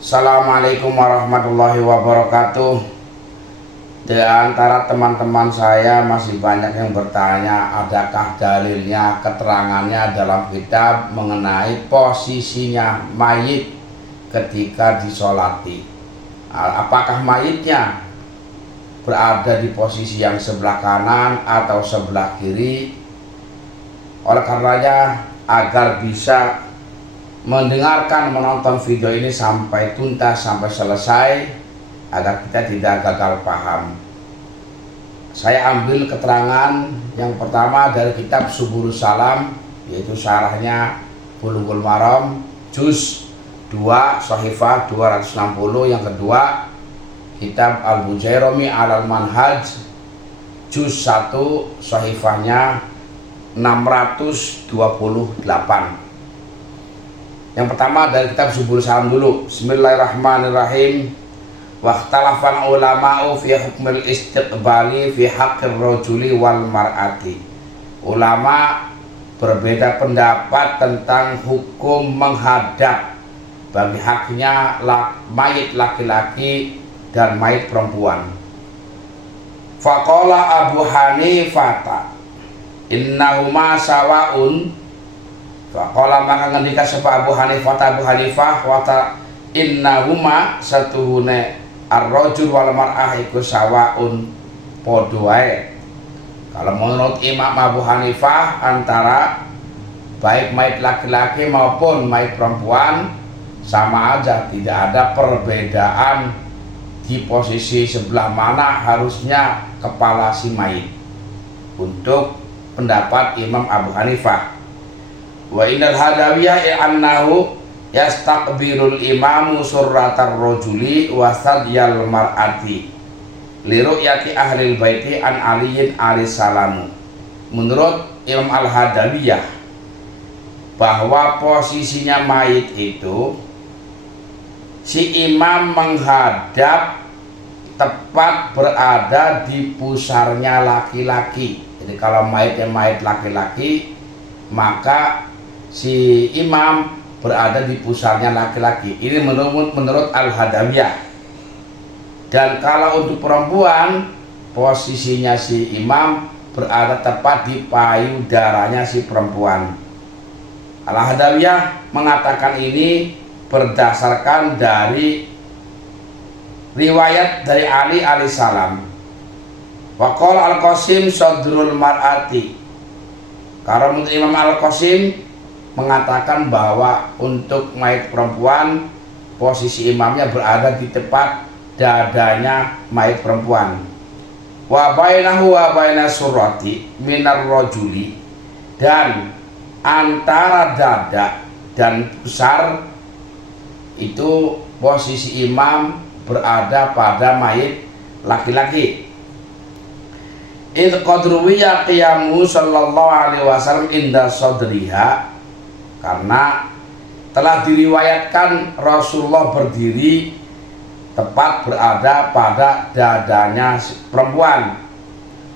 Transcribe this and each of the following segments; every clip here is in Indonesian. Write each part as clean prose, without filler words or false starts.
Assalamualaikum warahmatullahi wabarakatuh. Di antara teman-teman saya masih banyak yang bertanya, adakah dalilnya, keterangannya dalam kitab mengenai posisinya mayit ketika disolati. Apakah mayitnya berada di posisi yang sebelah kanan atau sebelah kiri? Oleh karenanya, agar bisa mendengarkan, menonton video ini sampai tuntas, sampai selesai, agar kita tidak gagal paham, saya ambil keterangan yang pertama dari kitab Subulus Salam, yaitu syarahnya Bulughul Maram juz 2 Shahifah 260. Yang kedua kitab Al-Bujairami Alal Manhaj juz 1 Shahifahnya 628. Yang pertama dari kitab Subulus Salam dulu. Bismillahirrahmanirrahim. Waqtalafal ulama'u fi hukmil istiqbali fi haqqir rajuli wal mar'ati. Ulama berbeda pendapat tentang hukum menghadap bagi haknya mayit laki-laki dan mayit perempuan. Faqala Abu Hanifah innahuma sawa'un. Faqala maka ngendika sapa Abu Hanifah wata innahuma satuhune ar-rajul wal mar'ah iku sawaun padha wae. Kalau menurut Imam Abu Hanifah, antara baik mayit laki-laki maupun mayit perempuan sama aja, tidak ada perbedaan di posisi sebelah mana harusnya kepala si mayit untuk pendapat Imam Abu Hanifah. Wa innal hadawiyah annahu yastaqbilul imamu surratar rajuli wa sadyal mar'ati li ru'yati ahlil baiti an aliyin alaihissalamu. Menurut Imam Al-Hadawiyah, bahwa posisinya mayit itu si imam menghadap tepat berada di pusarnya laki-laki. Jadi kalau mayitnya mayit laki-laki, maka si imam berada di pusarnya laki-laki. Ini menurut Al-Hadawiyah. Dan kalau untuk perempuan, posisinya si imam berada tepat di payudaranya si perempuan. Al-Hadawiyah mengatakan ini berdasarkan dari riwayat dari Ali alaihissalam. Wa qala Al-Qasim sadrul mar'ati. Karena menurut Imam Al-Qasim mengatakan bahwa untuk mayit perempuan posisi imamnya berada di tepat dadanya mayit perempuan. Wa bainahu wa bainas surrati minar rajuli, dan antara dada dan pusar itu posisi imam berada pada mayit laki-laki. Idh qadruwiya qiyamu sallallahu alaihi wasallam inda sadriha, karena telah diriwayatkan Rasulullah berdiri tepat berada pada dadanya perempuan.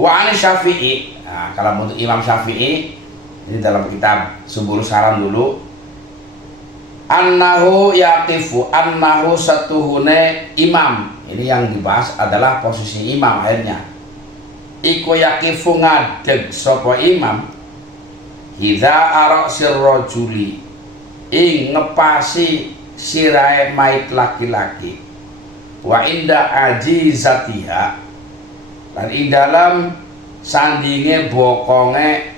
Wa an Syafi'i. Nah, kalau menurut Imam Syafi'i, ini dalam kitab Subulus Salam dulu, annahu yaqifu, annahu satuhune imam. Ini yang dibahas adalah posisi imam akhirnya. Iku yaqifu ngadeg sapa imam idza arasir rajuli, ing ngepasi sirahe mayit laki-laki, wa inda ajizatiha, lan ing dalam sandinge bokonge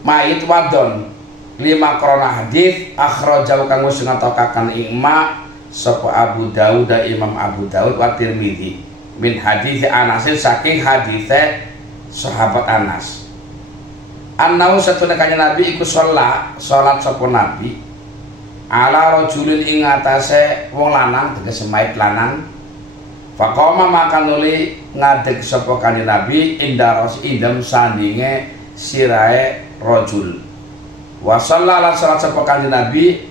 mayit wadon. Lima krona hadis akhrajau kang wis ngatokaken ing ma sapa Abu Daud dan Imam Abu Daud wa Tirmidzi min hadis Anas, saking hadise sahabat Anas. Annau satuna kanjeng Nabi iku salat sapa Nabi ala rajulin ing atase wong lanang, tegese mayit lanang. Faqama maka nuli ngadeg sapa kanjeng Nabi indaros indem sandinge sirahe rajul. Wa sallallahu salat sapa kanjeng Nabi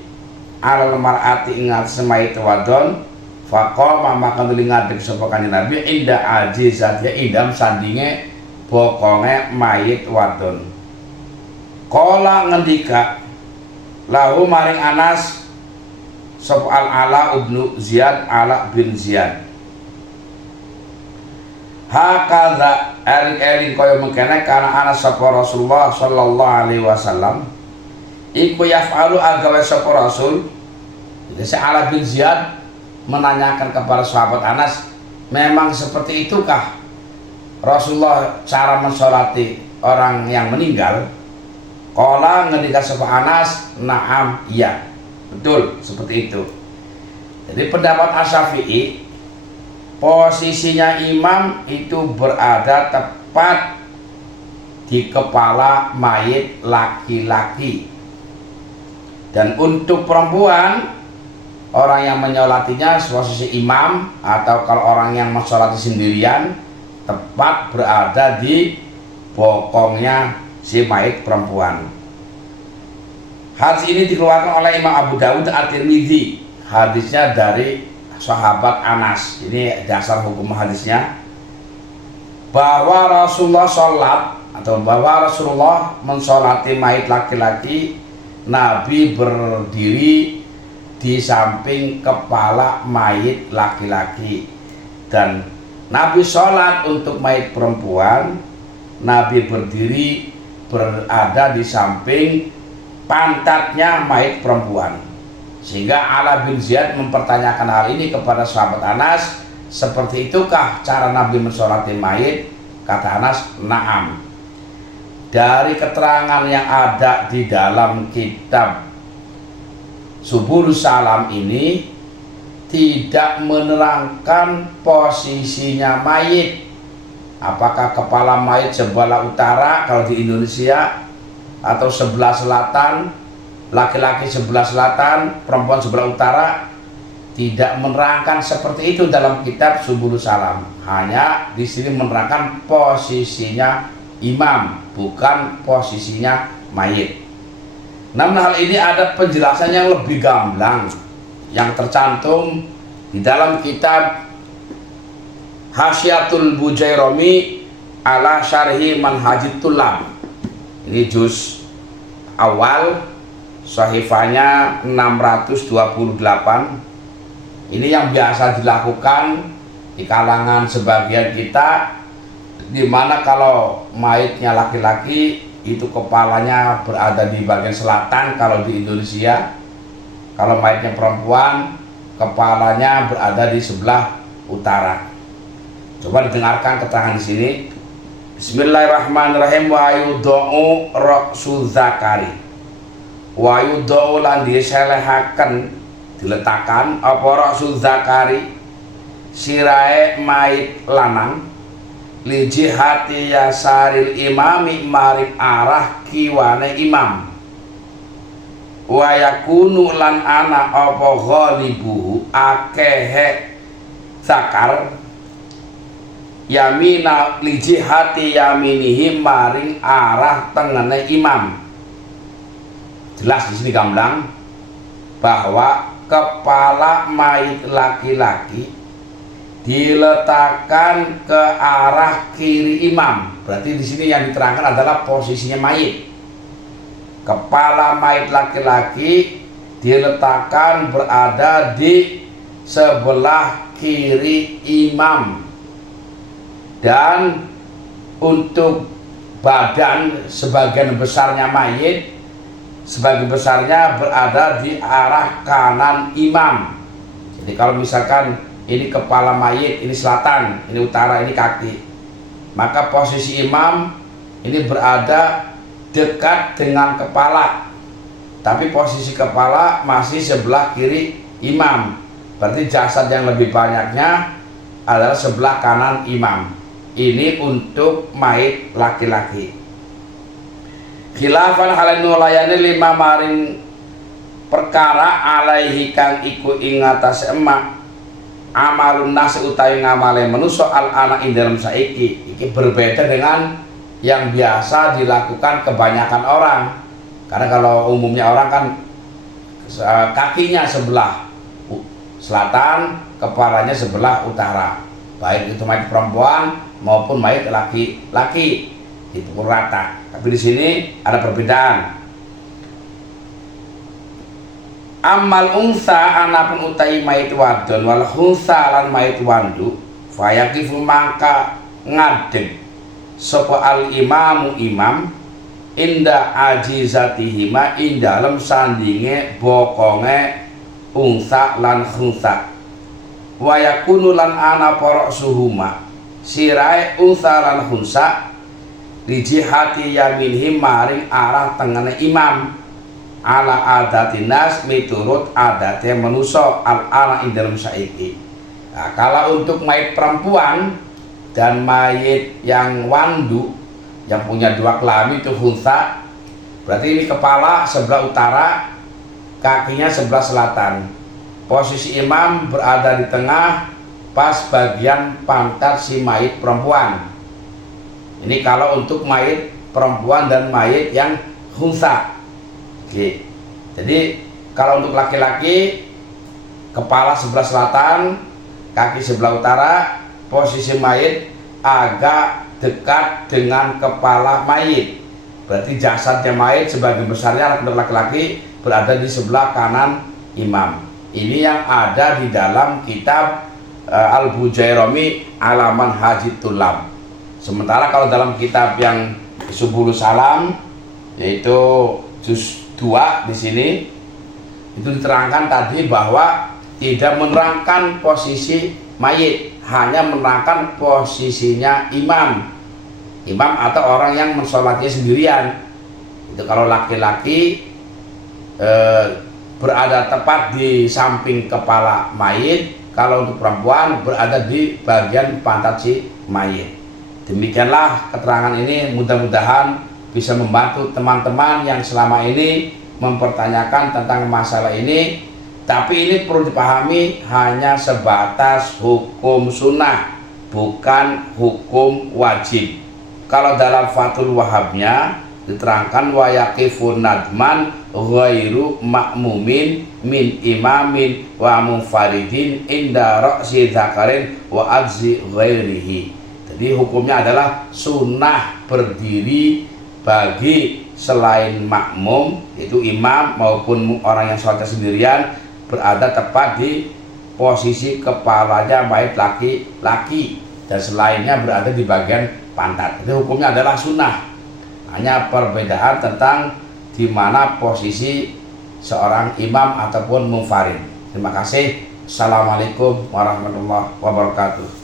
alal mar'ati ing atase mayit wadon. Faqama maka nuli ngadeg sapa kanjeng Nabi inda ajizatnya indam sandinge bokonge mayit wadon. Qala ngendika lahu maring Anas sapa Al-Ala ibnu Ziyad, Ala bin Ziyad. Hakadha eling-eling kaya mengkene kana ana sapa Rasulullah sallallahu alaihi wasallam iku yaf'alu agawe sapa Rasul. Jadi Ala bin Ziyad menanyakan kepada sahabat Anas, memang seperti itukah Rasulullah cara mensolati orang yang meninggal? Qala ngendika sapa Anas, na'am, iya. Betul, seperti itu. Jadi pendapat Asy-Syafi'i, posisinya imam itu berada tepat di kepala mayit laki-laki. Dan untuk perempuan, orang yang menyolatinya posisi imam, atau kalau orang yang mensolati sendirian, tepat berada di bokongnya si mayit perempuan. Hadis ini dikeluarkan oleh Imam Abu Dawud At-Tirmidzi. Hadisnya dari sahabat Anas. Ini dasar hukum hadisnya, bahwa Rasulullah sholat atau bahwa Rasulullah mensolati mayit laki-laki, Nabi berdiri di samping kepala mayit laki-laki, dan Nabi sholat untuk mayit perempuan, Nabi berdiri berada di samping pantatnya mayit perempuan. Sehingga Ala bin Ziyad mempertanyakan hal ini kepada sahabat Anas, seperti itukah cara Nabi mensolati mayit? Kata Anas, na'am. Dari keterangan yang ada di dalam kitab Subulus Salam ini tidak menerangkan posisinya mayit, apakah kepala mayit sebelah utara kalau di Indonesia, atau sebelah selatan, laki-laki sebelah selatan, perempuan sebelah utara. Tidak menerangkan seperti itu dalam kitab Subulus Salam. Hanya di sini menerangkan posisinya imam, bukan posisinya mayit. Namun hal ini ada penjelasan yang lebih gamblang yang tercantum di dalam kitab Hasyiatul Bujairami ala Syarhi Manhajit Tullab. Ini juz awal, sahifanya 628. Ini yang biasa dilakukan di kalangan sebagian kita, di mana kalau mayitnya laki-laki itu kepalanya berada di bagian selatan kalau di Indonesia. Kalau mayitnya perempuan, kepalanya berada di sebelah utara. Coba didengarkan keterangan di sini. Bismillahirrahmanirrahim. Wa yudau ra'su zakari. Wa yudau lan diselehaken, diletakkan apa ra'su zakari, sirahe mayit lanang, li jihati yasaril imami maring arah kiwane imam. Wa yakunu lan ana apa ghalibu akehe zakar yamina li jihati yaminihi maring arah tengene imam. Jelas di sini gamblang bahwa kepala mayit laki-laki diletakkan ke arah kiri imam. Berarti di sini yang diterangkan adalah posisinya mayit. Kepala mayit laki-laki diletakkan berada di sebelah kiri imam. Dan untuk badan sebagian besarnya mayit, sebagian besarnya berada di arah kanan imam. Jadi kalau misalkan ini kepala mayit, ini selatan, ini utara, ini kaki, maka posisi imam ini berada dekat dengan kepala, tapi posisi kepala masih sebelah kiri imam. Berarti jasad yang lebih banyaknya adalah sebelah kanan imam. Ini untuk mayit laki-laki. Khilafan halen nulayani lima maring perkara alaihi kang iku ing atas emak amalun nas utawi ngamale manusa al ana ing dalem saiki. Iki berbeda dengan yang biasa dilakukan kebanyakan orang. Karena kalau umumnya orang kan kakinya sebelah selatan, kepalanya sebelah utara, baik itu mayit perempuan maupun mayit laki-laki, dipukul rata. Tapi di sini ada perbedaan. Amal unsa anapun utai mayit wadon wal khunsa lan mayit wandu fayakifu mangka ngadeg sapa al imamu imam inda ajizatihima ing dalem sandinge bokonge unsa lan khunsa wa yakunu lan ana para suhuma sirai unsa lan khunsa li jihati yaminhim maring arah tengene imam ala adatinas miturut adatnya manusia al-ana ing dalam saiki. Nah, kalau untuk mayit perempuan dan mayit yang wandu yang punya dua kelamin itu khunsa, berarti ini kepala sebelah utara, kakinya sebelah selatan. Posisi imam berada di tengah pas bagian pantat si mayit perempuan. Ini kalau untuk mayit perempuan dan mayit yang khunsa. Oke. Jadi kalau untuk laki-laki kepala sebelah selatan, kaki sebelah utara, posisi mayit agak dekat dengan kepala mayit. Berarti jasadnya mayit sebagian besarnya untuk laki-laki berada di sebelah kanan imam. Ini yang ada di dalam kitab Al-Bujairami Alaman Haji Tulab. Sementara kalau dalam kitab yang Subulus Salam yaitu juz 2 di sini itu diterangkan tadi bahwa tidak menerangkan posisi mayit, hanya menerangkan posisinya imam atau orang yang mensolatnya sendirian. Itu kalau laki-laki berada tepat di samping kepala mayit, kalau untuk perempuan berada di bagian pantat si mayit. Demikianlah keterangan ini, mudah-mudahan bisa membantu teman-teman yang selama ini mempertanyakan tentang masalah ini. Tapi ini perlu dipahami hanya sebatas hukum sunnah, bukan hukum wajib. Kalau dalam Fathul Wahabnya diterangkan wa yaqifun nadman ghairu ma'mumin min imamin wa munfaridin inda ra'si dzakarin wa ajzi ghairihi. Jadi hukumnya adalah sunnah berdiri bagi selain makmum, itu imam maupun orang yang sholat sendirian berada tepat di posisi kepalanya mayit laki-laki dan selainnya berada di bagian pantat. Itu hukumnya adalah sunnah. Hanya perbedaan tentang di mana posisi seorang imam ataupun munfarid. Terima kasih. Assalamualaikum warahmatullahi wabarakatuh.